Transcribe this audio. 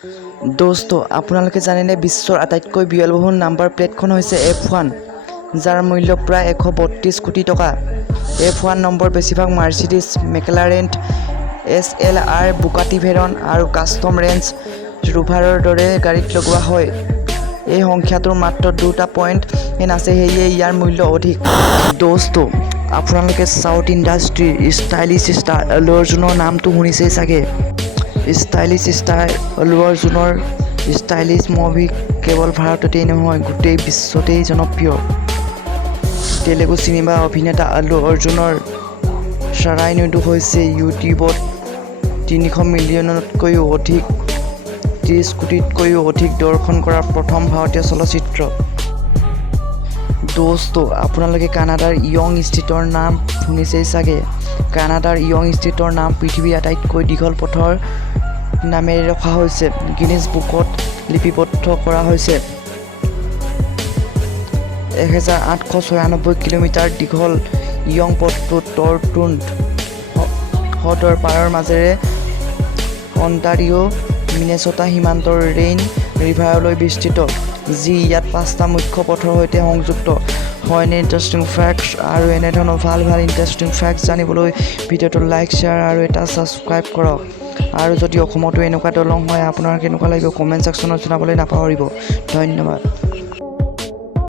দোস্ত আপোনালোকে জানেনে বিশ্বৰ আটাইতকৈ ব্যয়বহুল নাম্বাৰ প্লেটখন হৈছে F1 যাৰ মূল্য প্ৰায় 132 কোটি টকা। F1 নম্বৰ বেছিভাগ মাৰ্চিডিজ, মেকলাৰেন, SLR, বুগাটি ভেৰন আৰু কাষ্টম ৰেঞ্জ ৰোভাৰৰ দৰে গাড়ীত লগোৱা হয়। এই সংখ্যাটোৰ মাত্ৰ 2টা পইণ্ট আছে, সেয়ে ইয়াৰ মূল্য অধিক। দোস্ত আপোনালোকে সাউথ ইণ্ডাষ্ট্ৰীৰ ষ্টাইলিছ ষ্টাৰ আলু অৰ্জুনৰ নামটো শুনিছেই চাগে। ষ্টাইলিছ ষ্টাৰ আলু অৰ্জুনৰ ষ্টাইলিছ মুভি কেৱল ভাৰততেই নহয়, গোটেই বিশ্বতেই জনপ্ৰিয়। তেলেগু চিনেমা অভিনেতা আলু অৰ্জুনৰ চাৰাইনুডু হৈছে ইউটিউবত 300 মিলিয়নতকৈও অধিক 30 কোটিতকৈও অধিক দৰ্শন কৰা প্ৰথম ভাৰতীয় চলচ্চিত্ৰ। দোস্ত আপোনালোকে কানাডাৰ য়ং ষ্ট্ৰীটৰ নাম শুনিছেই চাগে। কানাডাৰ য়ং ষ্ট্ৰীটৰ নাম পৃথিৱীৰ আটাইতকৈ দীঘল পথৰ নামেৰে ৰখা হৈছে, গিনিজ বুকত লিপিবদ্ধ কৰা হৈছে। 1896 কিলোমিটাৰ দীঘল য়ং পথটো টৰন্টো হ্ৰদৰ পাৰৰ মাজেৰে অন্টাৰিঅ' মিনেছ'টা সীমান্তৰ ৰেইন ৰিভাৰলৈ বিস্তৃত, যি ইয়াত 5টা মুখ্য পথৰ সৈতে সংযুক্ত। হয়নে ইণ্টাৰেষ্টিং ফেক্টছ? আৰু এনেধৰণৰ ভাল ইণ্টাৰেষ্টিং ফেক্টছ জানিবলৈ ভিডিঅ'টো লাইক, শ্বেয়াৰ আৰু এটা ছাবস্ক্ৰাইব কৰক। আৰু যদি অসমতো এনেকুৱা দলং হয় আপোনাৰ কেনেকুৱা লাগিব কমেণ্ট ছেকশ্যনত জনাবলৈ নাপাহৰিব। ধন্যবাদ।